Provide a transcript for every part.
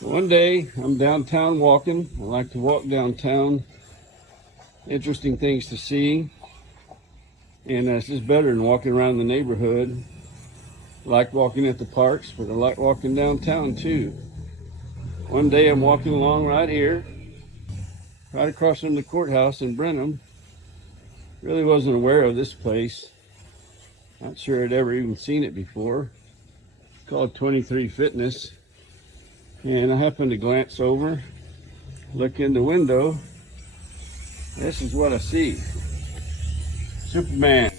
One day I'm downtown walking. I like to walk downtown. Interesting things to see. And it's just better than walking around the neighborhood. I like walking at the parks, but I like walking downtown too. One day I'm walking along right here, right across from the courthouse in Brenham. Really wasn't aware of this place. Not sure I'd ever even seen it before. It's called 23 Fitness. And I happened to glance over, look in the window. This is what I see. Superman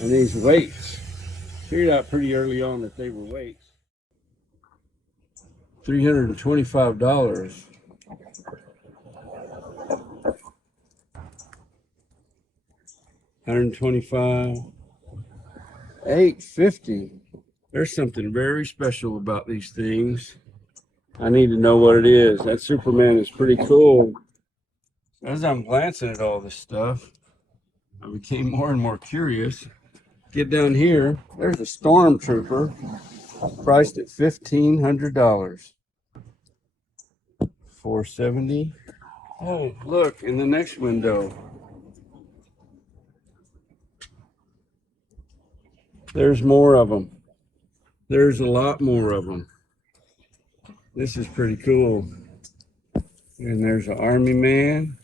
and these weights. Figured out pretty early on that they were weights. $325. $125. $850. There's something very special about these things. I need to know what it is. That Superman is pretty cool. As I'm glancing at all this stuff, I became more and more curious. Get down here, there's a Stormtrooper priced at $1,500. $470. Oh, look, in the next window, there's more of them. There's a lot more of them. This is pretty cool. And there's an Army Man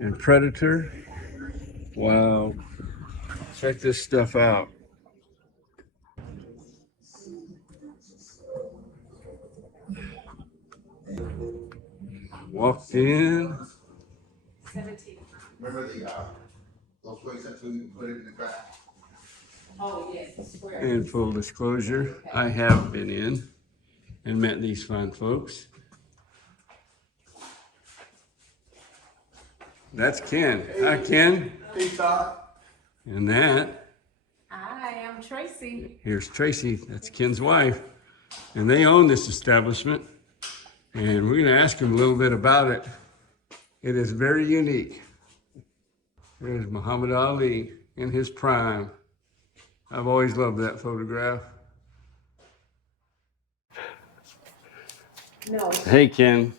and Predator. Wow. Check this stuff out. Walked in. 17. Remember those weights that we put it in the back? Oh, yes, square. And full disclosure, I have been in and met these fine folks. That's Ken. Hi, Ken. Hey, Todd. And that, Hi, I'm Tracy. here's Tracy. That's Ken's wife. And they own this establishment. And we're going to ask them a little bit about it. It is very unique. There's Muhammad Ali in his prime. I've always loved that photograph. No. Hey, Ken.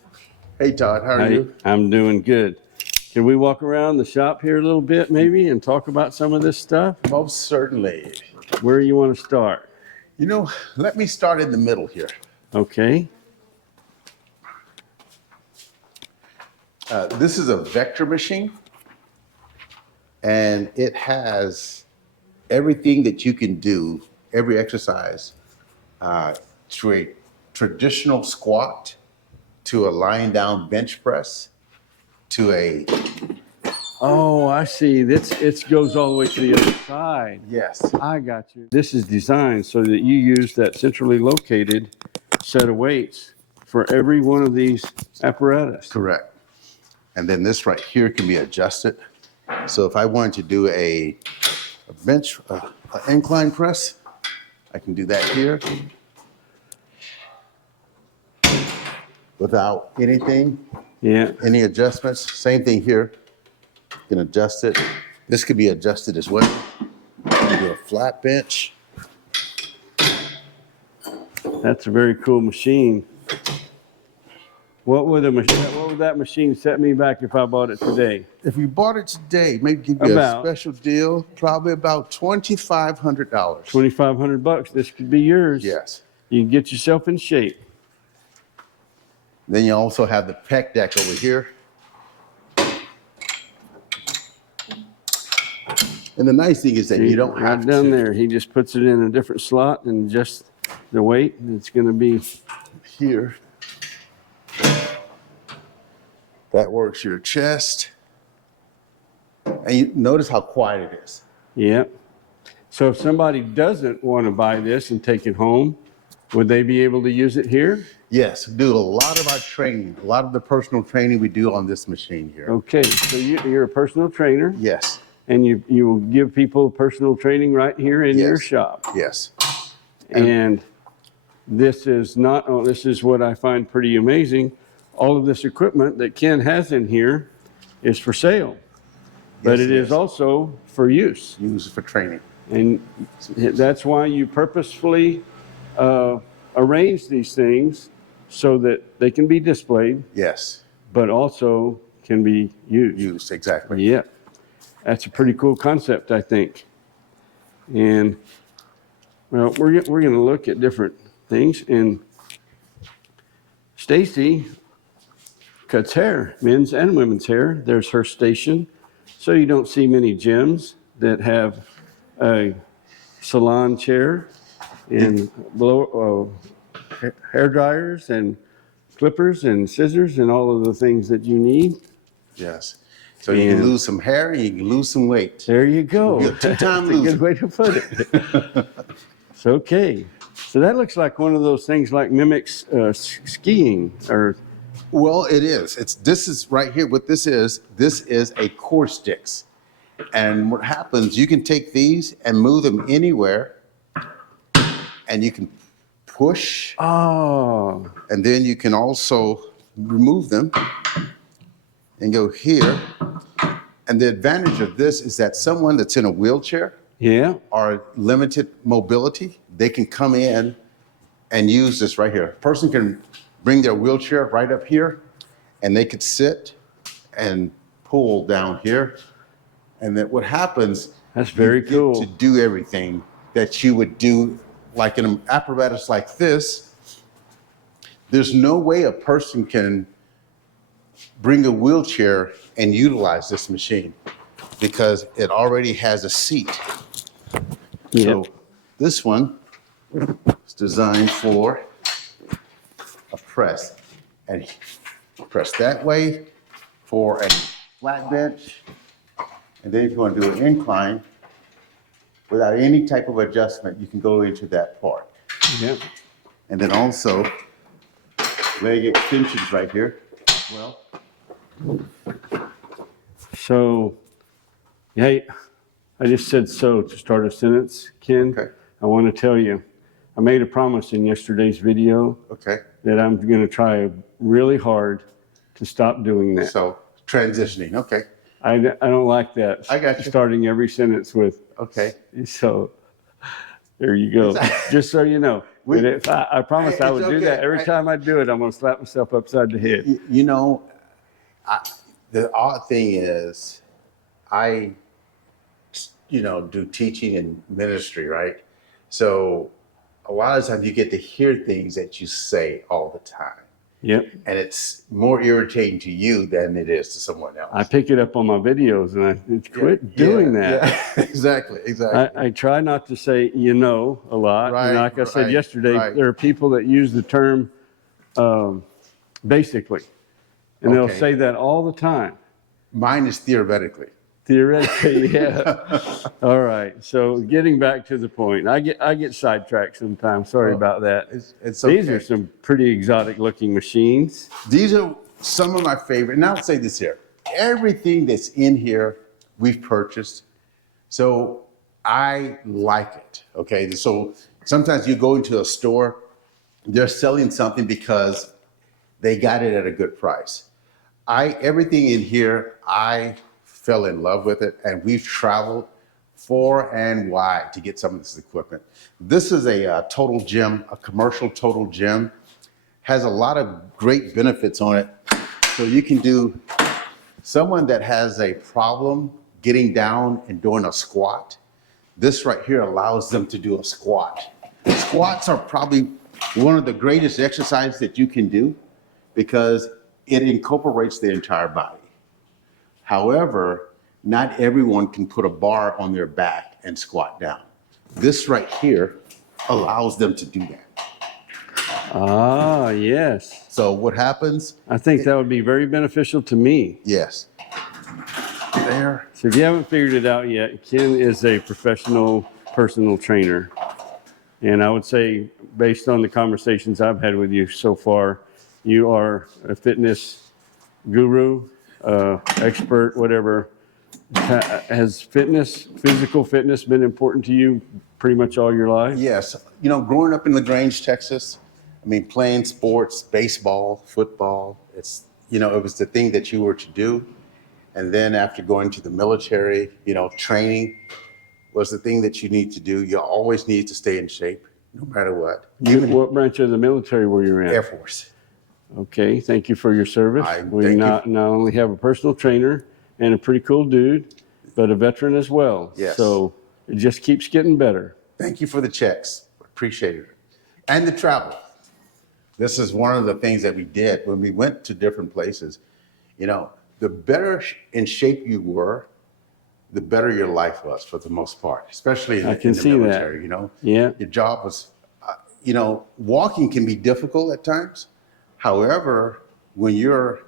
Hey, Todd. How are Hi, you? I'm doing good. Can we walk around the shop here a little bit maybe and talk about some of this stuff? Most certainly. Where you want to start? You know, let me start in the middle here. Okay. This is a vector machine, and it has everything that you can do, every exercise, to a traditional squat, to a lying down bench press, to a, Oh, I see. It goes all the way to the other side. yes, I got you. This is designed so that you use that centrally located set of weights for every one of these apparatus. correct. And then this right here can be adjusted. So if I wanted to do a bench, an incline press, I can do that here without anything, Yeah. any adjustments. Same thing here. You can adjust it. This could be adjusted as well. You can do a flat bench. That's a very cool machine. What would that machine set me back if I bought it today? If you bought it today, maybe give you About. a special deal, probably about $2,500. $2,500. This could be yours. Yes. You can get yourself in shape. Then you also have the pec deck over here. And the nice thing is that you don't have right down to there. He just puts it in a different slot and just the weight. It's going to be. here. That works your chest. And you notice how quiet it is. Yeah. So if somebody doesn't want to buy this and take it home, would they be able to use it here? Yes, do a lot of our training, a lot of the personal training we do on this machine here. Okay. So you're a personal trainer Yes, and you will give people personal training right here in your Yes. shop. yes. And this is what I find pretty amazing. All of this equipment that Ken has in here is for sale, but Yes, it is also for use. Use it for training. And that's why you purposefully arrange these things so that they can be displayed, Yes, but also can be used. used, exactly. Yeah, that's a pretty cool concept, I think. And well, we're going to look at different things. And Stacy cuts hair, men's and women's hair. There's her station. So you don't see many gyms that have a salon chair and hair dryers and clippers and scissors and all of the things that you need. Yes. So you can And- lose some hair, you can lose some weight. There you go. You're a two-time That's a loser. good way to put it. It's okay. So that looks like one of those things like mimics skiing or Well, it is. This is right here. What this is a core sticks. And what happens, you can take these and move them anywhere, and you can push, oh, and then you can also remove them and go here. And the advantage of this is that someone that's in a wheelchair yeah. or limited mobility, they can come in and use this right here. A person can bring their wheelchair right up here, and they could sit and pull down here. And then what happens, That's very you get cool. to do everything that you would do like in an apparatus like this. There's no way a person can bring a wheelchair and utilize this machine because it already has a seat. Yep. So this one is designed for a press, and press that way for a flat bench. And then if you want to do an incline, without any type of adjustment, you can go into that part. Yep. And then also leg extensions right here. Well, So, hey, I just said so to start a sentence, Ken. Okay. I want to tell you, I made a promise in yesterday's video okay. that I'm going to try really hard to stop doing that. So transitioning. Okay. I don't like that. I got you. Starting every sentence with, Okay. so there you go. Just so you know. We- But if I promised I would It's do okay. that. Every time I do it, I'm going to slap myself upside the head. You know, the odd thing is, I, do teaching and ministry, right? So a lot of times you get to hear things that you say all the time, Yep. and it's more irritating to you than it is to someone else. I pick it up on my videos and I quit doing that. Yeah, exactly. I try not to say a lot. Right, And like I said right, yesterday, right. there are people that use the term basically, and they'll Okay. say that all the time. Mine is theoretically. Theoretically, yeah. All right. So getting back to the point, I get sidetracked sometimes. Sorry about that. It's These okay. are some pretty exotic looking machines. These are some of my favorite. And I'll say this here. Everything that's in here, we've purchased. So I like it. Okay. So sometimes you go into a store, they're selling something because they got it at a good price. Everything in here, I fell in love with it, and we've traveled far and wide to get some of this equipment. This is a total gym, a commercial total gym. Has a lot of great benefits on it. So you can do, someone that has a problem getting down and doing a squat, this right here allows them to do a squat. Squats are probably one of the greatest exercises that you can do because it incorporates the entire body. However, not everyone can put a bar on their back and squat down. This right here allows them to do that. Ah, yes. So what happens? I think that would be very beneficial to me. Yes. There. So if you haven't figured it out yet, Ken is a professional personal trainer. And I would say, based on the conversations I've had with you so far, you are a fitness guru, expert, whatever. Has physical fitness been important to you pretty much all your life? Yes. Growing up in LaGrange, Texas, playing sports, baseball, football, it was the thing that you were to do. And then after going to the military, training was the thing that you need to do. You always need to stay in shape. no matter what. What branch of the military were you in? Air Force. Okay, thank you for your service. Thank We you. not only have a personal trainer and a pretty cool dude, but a veteran as well. Yes. So it just keeps getting better. Thank you for the checks. Appreciate it. And the travel. This is one of the things that we did when we went to different places. You know, the better in shape you were, the better your life was for the most part, especially in I can the see that. military, you know? Yeah. Your job was, you know, walking can be difficult at times. However, when you're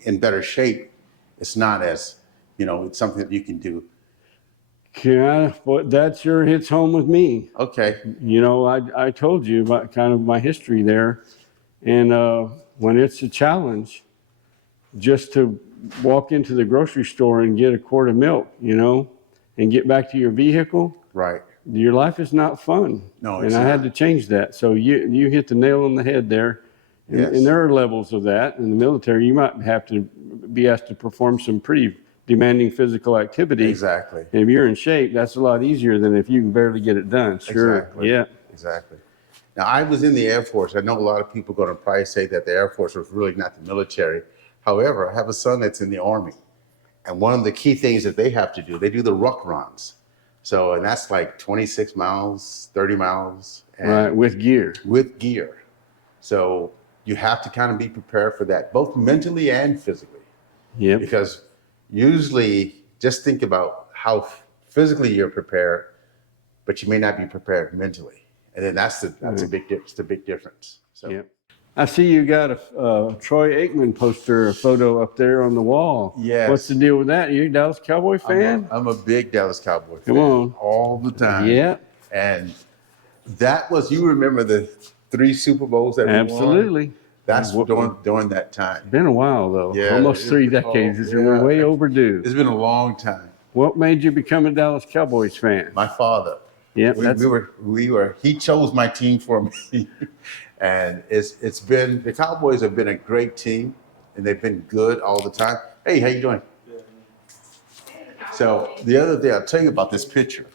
in better shape, it's not as, you know, it's something that you can do. Yeah, but that sure hits home with me. Okay. You know, I told you about kind of my history there. And when it's a challenge, just to walk into the grocery store and get a quart of milk, you know, and get back to your vehicle, Right. your life is not fun. No, and it's I had not. to change that. So you hit the nail on the head there. And, Yes. and there are levels of that in the military. You might have to be asked to perform some pretty demanding physical activity. Exactly. And if you're in shape, that's a lot easier than if you can barely get it done. Sure. Exactly. Yeah. Exactly. Now, I was in the Air Force. I know a lot of people are going to probably say that the Air Force was really not the military. However, I have a son that's in the Army. And one of the key things that they have to do, they do the ruck runs. So, and that's like 26 miles, 30 miles. And Right. With gear. with gear. So you have to kind of be prepared for that, both mentally and physically. Yep. Because usually, just think about how physically you're prepared, but you may not be prepared mentally. And then that's a big difference. So Yep. I see you got a Troy Aikman poster, a photo up there on the wall. Yes. What's the deal with that? You a Dallas Cowboy fan? I'm a big Dallas Cowboy fan. Come on. All the time. Yeah. And that was, you remember the 3 Super Bowls that we won? Absolutely. That's What- during that time. Been a while though. Yeah, Almost it- 3 decades. oh, We're yeah. way overdue. It's been a long time. What made you become a Dallas Cowboys fan? My father. Yep. He chose my team for me. And it's been, the Cowboys have been a great team and they've been good all the time. Hey, how you doing? So the other day, I'll tell you about this picture.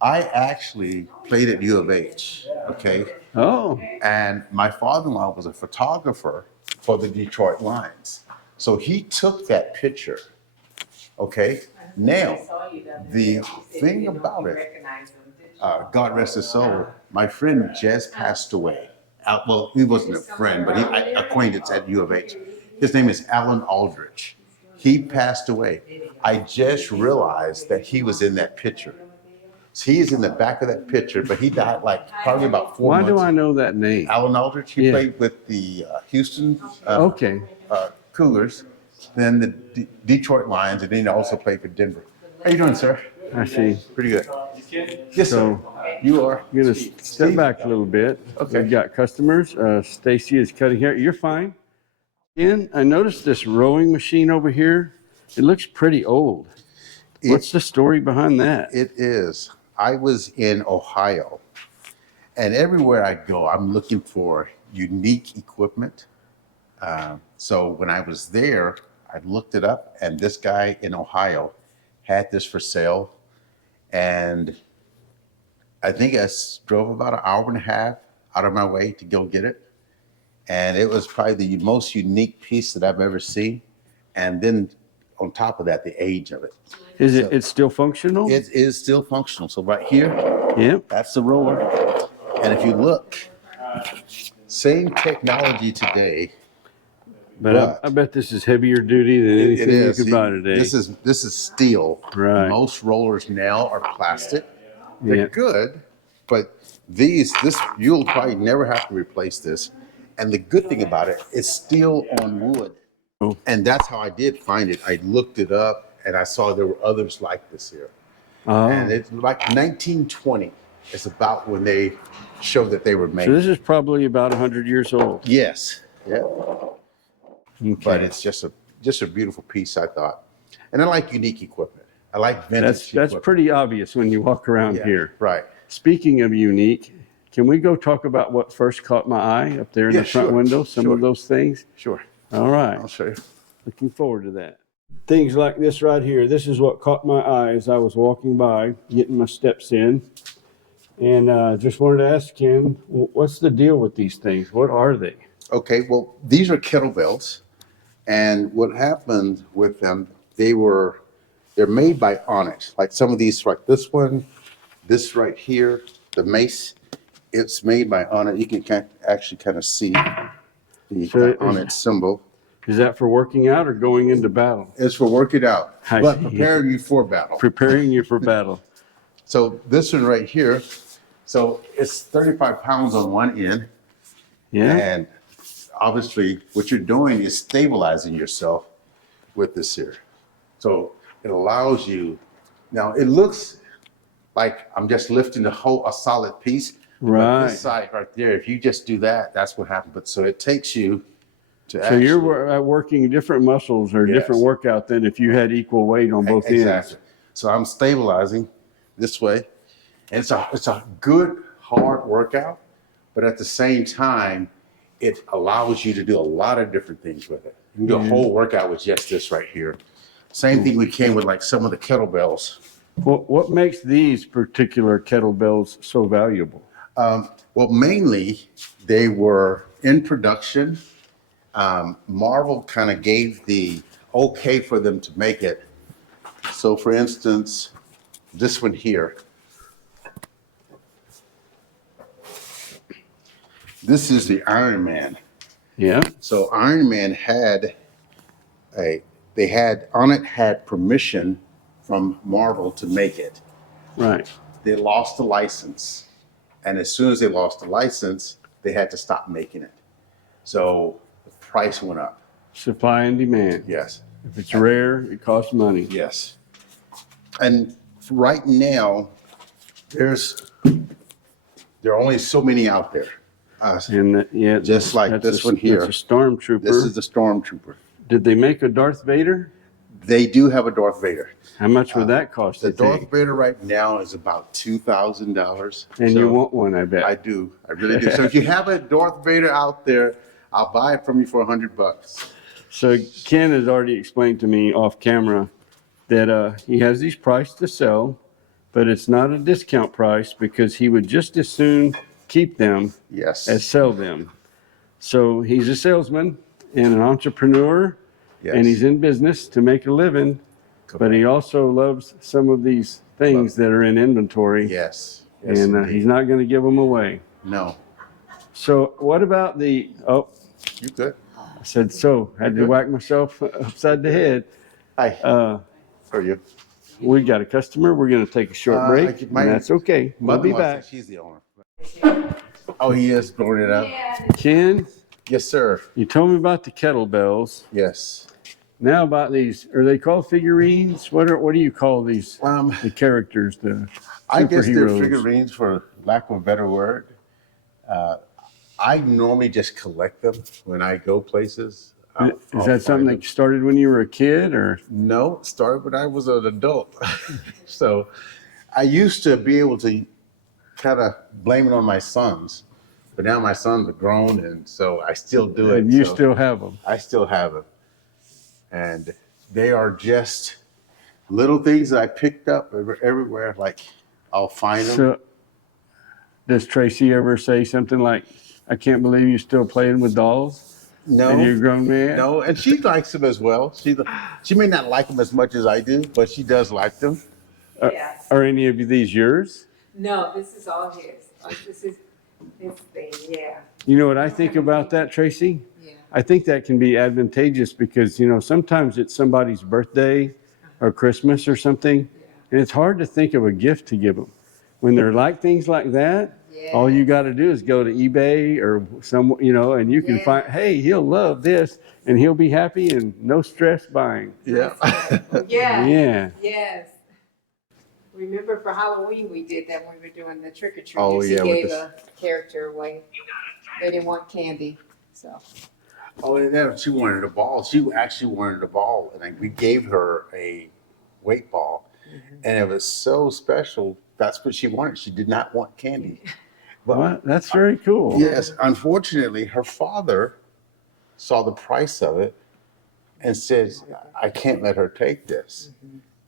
I actually played at U of H, okay? Oh, And my father-in-law was a photographer for the Detroit Lions. So he took that picture, okay? Now, the thing about it, God rest his soul, my friend just passed away. Well, he wasn't a friend, but I acquaintance at U of H. His name is Alan Aldrich. He passed away. I just realized that he was in that picture. So he is in the back of that picture, but he died like probably about 4 why months. do I know that name? Alan Aldrich, he Yeah. played with the Houston Okay. Cougars, then the Detroit Lions, and then he also played for Denver. How you doing, sir? I see. Pretty good. Yes, sir. You are. I'm going to step back a little bit. Okay. We've got customers. Stacy is cutting hair. You're fine. Again, I noticed this rowing machine over here. It looks pretty old. What's the story behind that? It is. I was in Ohio, and everywhere I go, I'm looking for unique equipment. So when I was there, I looked it up, and this guy in Ohio had this for sale. And I think I drove about an hour and a half out of my way to go get it. And it was probably the most unique piece that I've ever seen. And then on top of that, the age of it. Is it? So- It's still functional? It is still functional. So right here, Yep. that's the roller. And if you look, same technology today. But I bet this is heavier duty than anything you could buy today. This is steel. Right. Most rollers now are plastic. They're Yeah. good, but this you'll probably never have to replace this. And the good thing about it, it's steel on wood. Oh. And that's how I did find it. I looked it up and I saw there were others like this here. Oh. And it's like 1920 is about when they showed that they were made. So this is probably about 100 years old. Yes. Yeah. Okay. But it's just a beautiful piece, I thought. And I like unique equipment. I like vintage That's equipment. pretty obvious when you walk around Yeah, here. Right. Speaking of unique, can we go talk about what first caught my eye up there in Yeah, the front sure, window? Some sure. of those things? Sure. All right. I'll show you. Looking forward to that. Things like this right here. This is what caught my eye as I was walking by, getting my steps in. And just wanted to ask Ken, what's the deal with these things? What are they? Okay, well, these are kettlebells. And what happened with them, they're made by Onyx. Like some of these, like this one, this right here, the mace, it's made by Onyx. You can actually kind of see the So Onyx symbol. is that for working out or going into battle? It's for working out, I but see. preparing you for battle. Preparing you for battle. So this one right here, so it's 35 pounds on one end. Yeah. And obviously what you're doing is stabilizing yourself with this here. So it allows you, now it looks like I'm just lifting a solid piece. But Right. this side right there, if you just do that, that's what happens. But so it takes you to So actually. you're working different muscles or Yes. different workout than if you had equal weight on both Exactly. ends. So I'm stabilizing this way. And it's a good, hard workout, but at the same time, it allows you to do a lot of different things with it. You can do a whole workout with just this right here. Same thing we came with like some of the kettlebells. What makes these particular kettlebells so valuable? Well, mainly they were in production. Marvel kind of gave the okay for them to make it. So for instance, this one here, this is the Iron Man. Yeah. So Iron Man had permission from Marvel to make it. Right. They lost the license. And as soon as they lost the license, they had to stop making it. So the price went up. Supply and demand. Yes. If it's rare, it costs money. Yes. And right now, there are only so many out there. And yeah, Just like that's this one here. That's a stormtrooper. This is the Stormtrooper. Did they make a Darth Vader? They do have a Darth Vader. How much would that cost? The to Darth take? Vader right now is about $2,000. And you want one, I bet. I do. I really do. So if you have a Darth Vader out there, I'll buy it from you for $100. So Ken has already explained to me off camera that he has these priced to sell, but it's not a discount price because he would just as soon keep them Yes. as sell them. So he's a salesman and an entrepreneur, Yes. and he's in business to make a living, but he also loves some of these things that are in inventory, Yes. Yes, and indeed. he's not going to give them away. No. So what about You good? I said, so had to whack myself upside the head. Hi. Uh, How are you? we got a customer. We're going to take a short break, and that's okay. We'll be Mother-in-law back. said she's the owner. Oh, he is blowing it up? Yeah, Ken, Yes, sir. you told me about the kettlebells. Yes. Now about these, are they called figurines? What do you call these? The characters, the I guess they're superheroes. figurines, for lack of a better word. I normally just collect them when I go places. I'll Is that find something them. that started when you were a kid, or No, it started when I was an adult. So I used to be able to kind of blame it on my sons, but now my sons are grown, and so I still do it. and you So still have them? I still have them. And they are just little things that I picked up everywhere. Like I'll find them. So does Tracy ever say something like, "I can't believe you're still playing with dolls"? No. And you're a grown man? No, and she likes them as well. She may not like them as much as I do, but she does like them. yeah. Are any of these yours? No, this is all his. This is his thing, yeah. You know what I think about that, Tracy? Yeah. I think that can be advantageous because, sometimes it's somebody's birthday or Christmas or something, and it's hard to think of a gift to give them. When they're like things like that, all you got to do is go to eBay or and you can find, hey, he'll love this and he'll be happy and no stress buying. Yeah. Yeah. Yeah. Yes. Remember for Halloween, we did that when we were doing the trick or treat. Oh, She yeah, with gave the- a character away. They didn't want candy, so. Oh, and then she wanted a ball. She actually wanted a ball, and we gave her a weight ball, and it was so special. That's what she wanted. She did not want candy. But What? That's very cool. yes, unfortunately, her father saw the price of it and says, "I can't let her take this."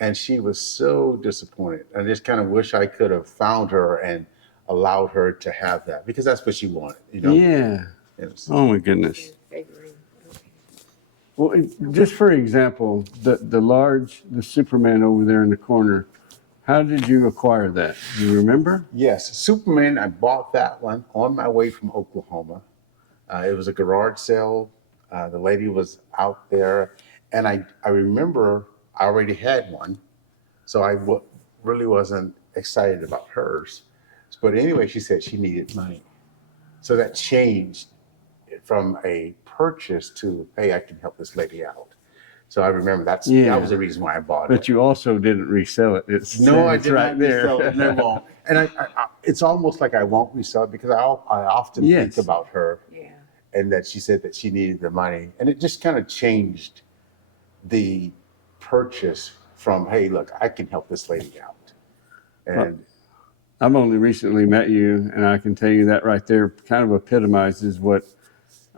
And she was so disappointed. I just kind of wish I could have found her and allowed her to have that because that's what she wanted, you know? Yeah. It's- Oh my goodness. Favoring. Okay. Well, just for example, the Superman over there in the corner, how did you acquire that? Do you remember? Yes, Superman, I bought that one on my way from Oklahoma. It was a garage sale. The lady was out there, and I remember I already had one, so really wasn't excited about hers. But anyway, she said she needed money. So that changed it from a purchase to, hey, I can help this lady out. So I remember that was the reason why I bought it. But you also didn't resell it. No, I it's did right not there. resell it. And I won't. And I, it's almost like I won't resell it because I often Yes. think about her Yeah. and that she said that she needed the money. And it just kind of changed the purchase from, hey, look, I can help this lady out. And I've only recently met you, and I can tell you that right there kind of epitomizes what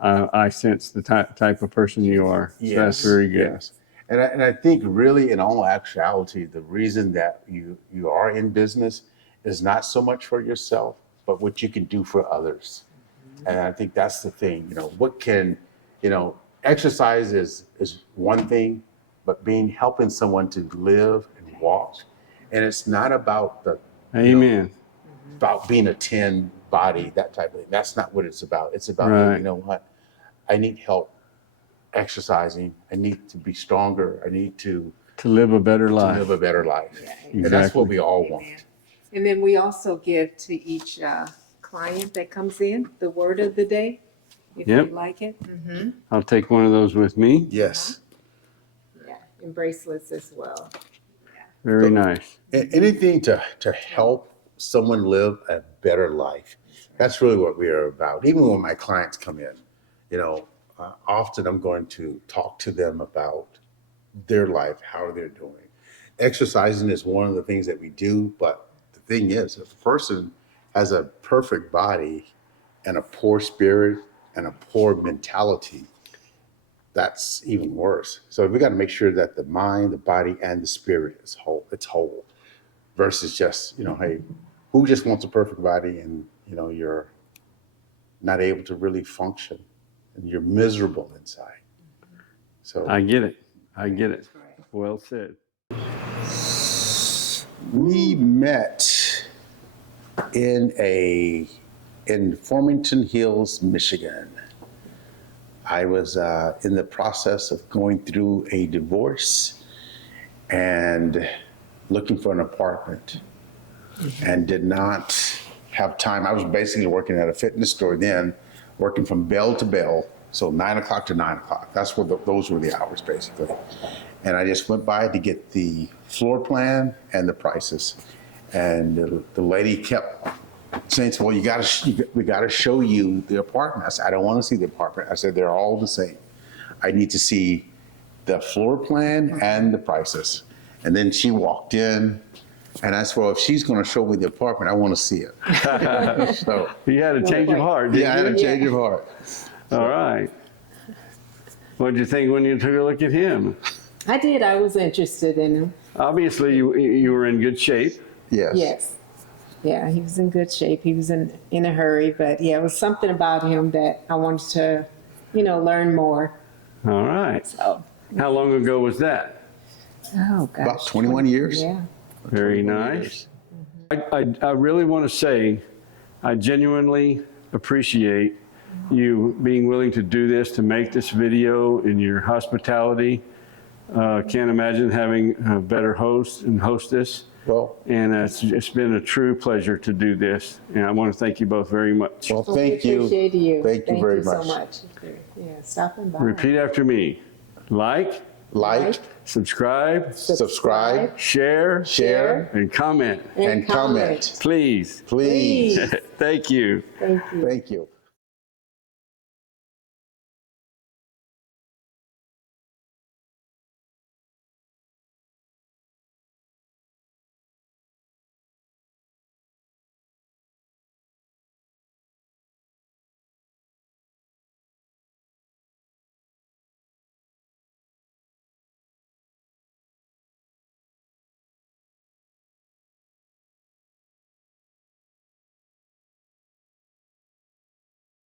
I sense the type of person you are. So that's very good. Yes. And I think really in all actuality, the reason that you are in business is not so much for yourself, but what you can do for others. And I think that's the thing, exercise is one thing, but helping someone to live and walk. And it's not about Amen. about being a 10 body, that type of thing. That's not what it's about. It's about, Right. hey, you know what? I need help exercising. I need to be stronger. I need to live a better life. live a better life. Yeah. And that's what Exactly. we all Amen. want. And then we also give to each client that comes in the word of the day, if Yep. you like it. Mm-hmm. I'll take one of those with me. Yes. Yeah, and bracelets as well. Very nice. Anything to help someone live a better life. That's really what we are about. Even when my clients come in, often I'm going to talk to them about their life, how they're doing. Exercising is one of the things that we do, but the thing is, if a person has a perfect body and a poor spirit and a poor mentality, that's even worse. So we got to make sure that the mind, the body, and the spirit is whole. It's whole, versus just hey, who just wants a perfect body and you're not able to really function and you're miserable inside. So I get it. I get it. Correct. Well said. we met in Farmington Hills, Michigan. I was in the process of going through a divorce and looking for an apartment and did not have time. I was basically working at a fitness store then, working from bell to bell. So 9 o'clock to 9 o'clock. Those were the hours basically. And I just went by to get the floor plan and the prices. And the lady kept saying, well, we got to show you the apartment. I said, I don't want to see the apartment. I said, they're all the same. I need to see the floor plan and the prices. And then she walked in and I said, well, if she's going to show me the apartment, I want to see it. So You had a change of heart, didn't yeah, I had you? a change of heart. All right. What did you think when you took a look at him? I did. I was interested in him. Obviously, you were in good shape. Yes. Yes. Yeah, he was in good shape. He was in a hurry, but yeah, it was something about him that I wanted to, learn more. All right. So, How long ago was that? oh gosh. About 21 years. Yeah. Very nice. I really want to say I genuinely appreciate you being willing to do this, to make this video, in your hospitality. Can't imagine having a better host and hostess. Well, And it's been a true pleasure to do this. And I want to thank you both very much. well, Well, thank we you. appreciate you. Thank you very so much. much. Yeah, stopping by. Repeat after me. Like, Like, subscribe, subscribe, share, share, and comment. and comment. Please. Please. Please. Thank you. Thank you. Thank you.